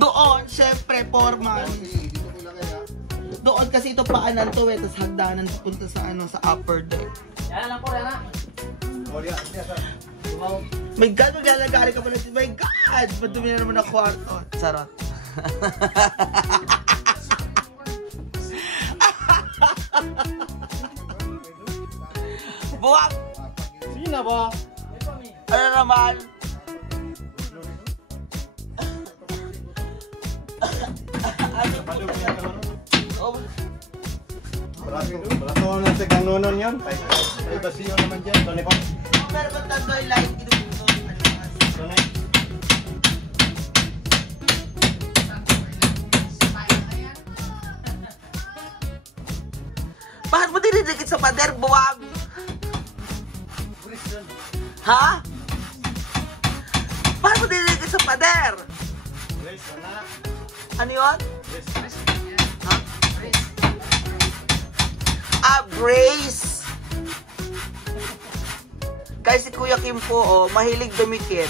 Doon, syempre, foreman. Doon kasi ito paanan to eh, tapos hagdanan punta sa ano, sa upper deck. Yan lang po, yan na. My God, maglalagari ka pala. My God! Madumi na naman ang kwarto. Sarot. Buwak! Sino ba? Ano naman? Oh. Wala ko na sa kang nonon yun. Ay basiyo naman dyan. Tony ko. Meron ba tandoy light? Bakit mo dinidikit sa pader, buwag? Ha? Bakit mo dinidikit sa pader? Ano yun? Ha? Brace! Guys, si Kuya Kim po, oh, mahilig dumikit.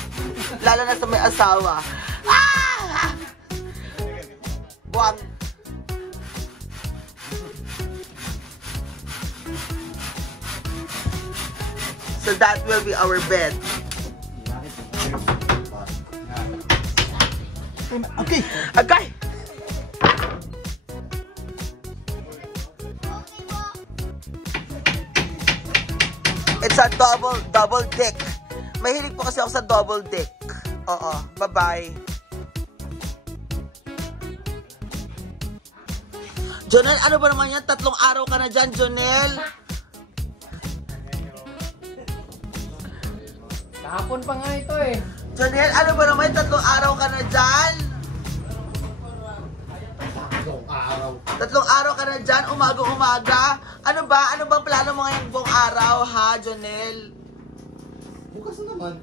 Lalo na sa may asawa. Ah! Buwag. So that will be our bed. Okay. Okay. It's a double deck. Mahilig po kasi ako sa double deck. Oo. Bye-bye. Jonel, ano ba naman yan? 3 araw ka na dyan, Jonel. Kahapon pa nga ito eh. Jonel, ano ba naman? 3 araw ka na dyan? 3 araw ka na dyan, umaga-umaga. Ano ba? Ano bang plano mo ngayong buong araw, ha, Jonel? Bukas naman.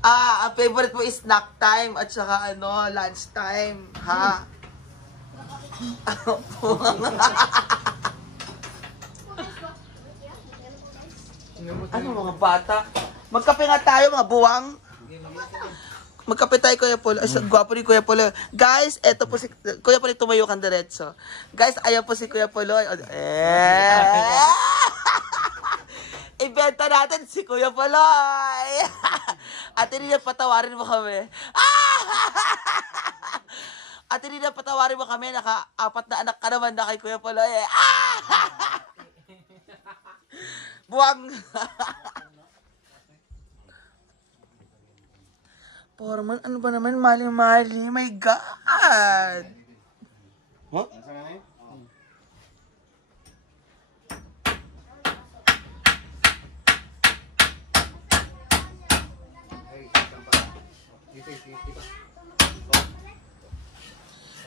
Ang favorite mo is snack time at saka lunch time, ha? Ano mga bata? Magkape nga tayo, mga buwang. Magkape tayo, Kuya Polo. Ay, gwapo ni Kuya Polo. Guys, eto po si Kuya Polo, tumayo kang diretso. Guys, ayan po si Kuya Polo. Ibenta natin si Kuya Polo. Ate Nina, patawarin mo kami. Ate Nina, patawarin mo kami. Naka-4 na anak ka naman na kay Kuya Polo. Buwang. Porman, ano ba naman? Mali-mali. My God! Huh?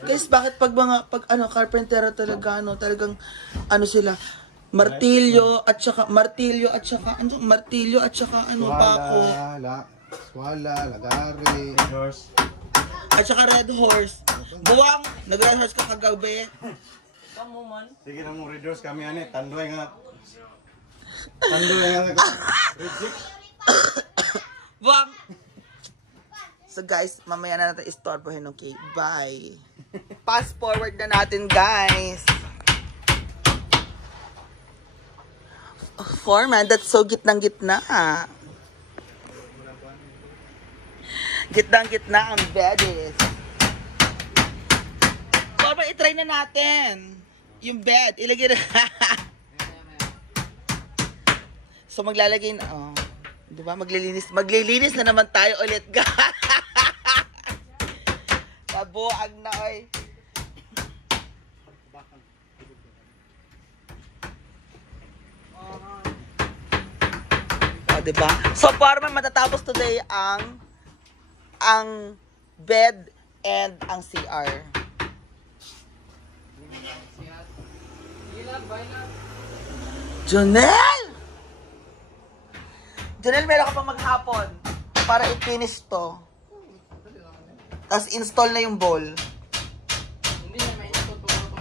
Guys, bakit pag carpentero talaga, talagang, sila, martilyo at saka pako. Swala, lagari, red horse. At saka red horse. Buwang, nag-red horse ka kagabi. Kamu man. Sige na mo, red horse kami ane, tandoy nga. Buwang! So guys, mamaya na natin istorbohin, okay? Bye! Fast forward na natin, guys! Foreman, that's so gitnang-gitna. Gitnang-gitna ang bed. Foreman, itry na natin. Yung bed, ilagay na. So maglalagay na, diba? Maglilinis na naman tayo ulit, guys. Kabuang na, oy. Diba? So, Foreman, matatapos today ang bed and ang CR. Jonel! Jonel, meron ka pa maghapon para i-finish to. Tapos install na yung bowl. Hindi na may ito pang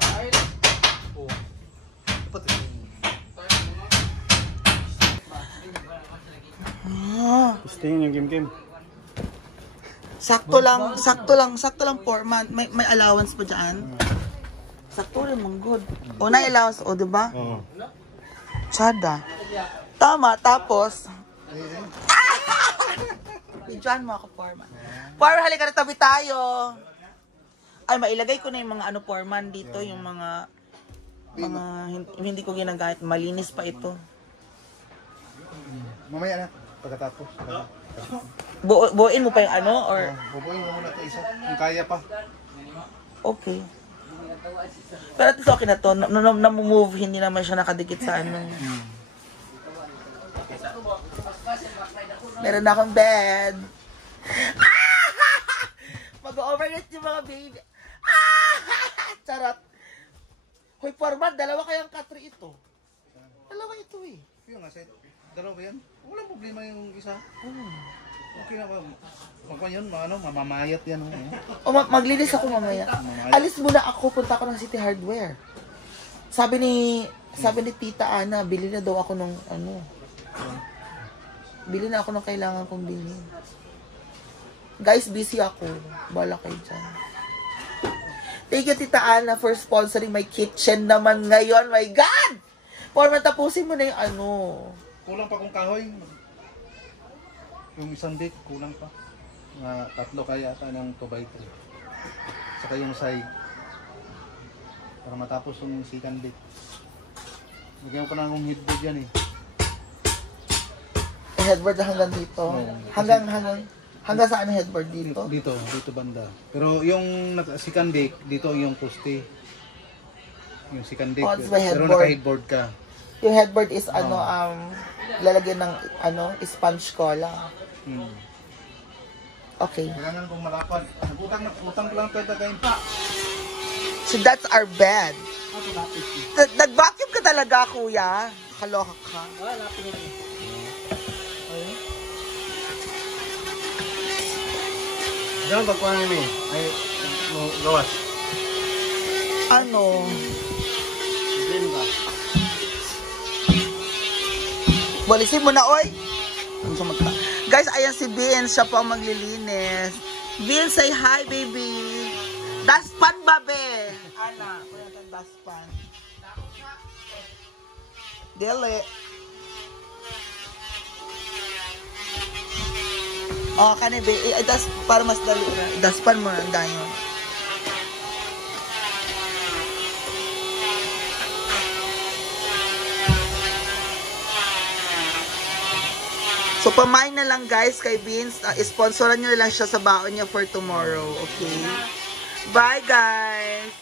Gusto yung game-game. Sakto lang 4 months. May allowance pa dyan. Sakto rin, mong good. O, na allowance, o, diba? Oo. Tsada. Tama, tapos, bidyan mo ako, 4 months. 4, halika na tabi tayo. Ay, mailagay ko na yung mga ano, 4 months dito, yung mga hindi ko ginagamit. Malinis pa ito. Mamaya na. Pagkatapos. Buuin mo pa yung ano, or... Bubuin mo muna ito isa. Kung kaya pa. Okay. Pero at least okay na to. Na-move, hindi naman siya nakadikit sa ano. Meron na akong bed. Mag-overnight yung mga baby. Charot. Hoy, format, dalawa kayang katri ito. Dalawa ito eh. Yung nga, set. Dalawa ba yan? Walang problema yung isa. Okay na ba? Pagka yun, mamamayat yan. O, maglinis ako mamaya. Alis muna ako, punta ako ng City Hardware. Sabi ni Tita Ana, bili na daw ako ng ano. Bili na ako ng kailangan kong bilhin. Guys, busy ako. Bala kayo dyan. Thank you, Tita Ana, for sponsoring my kitchen naman ngayon. My God! For matapusin mo na yung ano. Kulang pa kung kahoy. Yung isang bit, kulang pa. Mga 3 kaya ata ng 2x3. Saka yung side. Para matapos yung second bit. Bigyan ko pa ng headboard yan eh. Yung headboard na hanggang dito. Hanggang saan ang headboard dito? Dito banda. Pero yung second deck, dito yung poste. Yung second deck. Oh, it's my pero headboard. naka-headboard ka. Yung headboard is lalagyan ng sponge cola. Okay. Kailangan kong malapad. Utang ko lang pwede kayo pa. So that's our bed. Nag-vacuum ka talaga, kuya. Kaloka ka. Wala, lapin mo. Diyan pagkuhan namin. Ay, gawas. Ano? Diyan ba? Balisin mo na, oy. Guys, ayan si Vince. Siya po ang maglilinis. Vince, say hi, baby. Daspan, babe. Ana, kuya natin daspan. Dili. Oh, kanibe. Para mas dali. Daspan mo ang dayon. So, pamain na lang guys kay Vince. Sponsoran nyo na lang siya sa baon niya for tomorrow. Okay? Bye guys!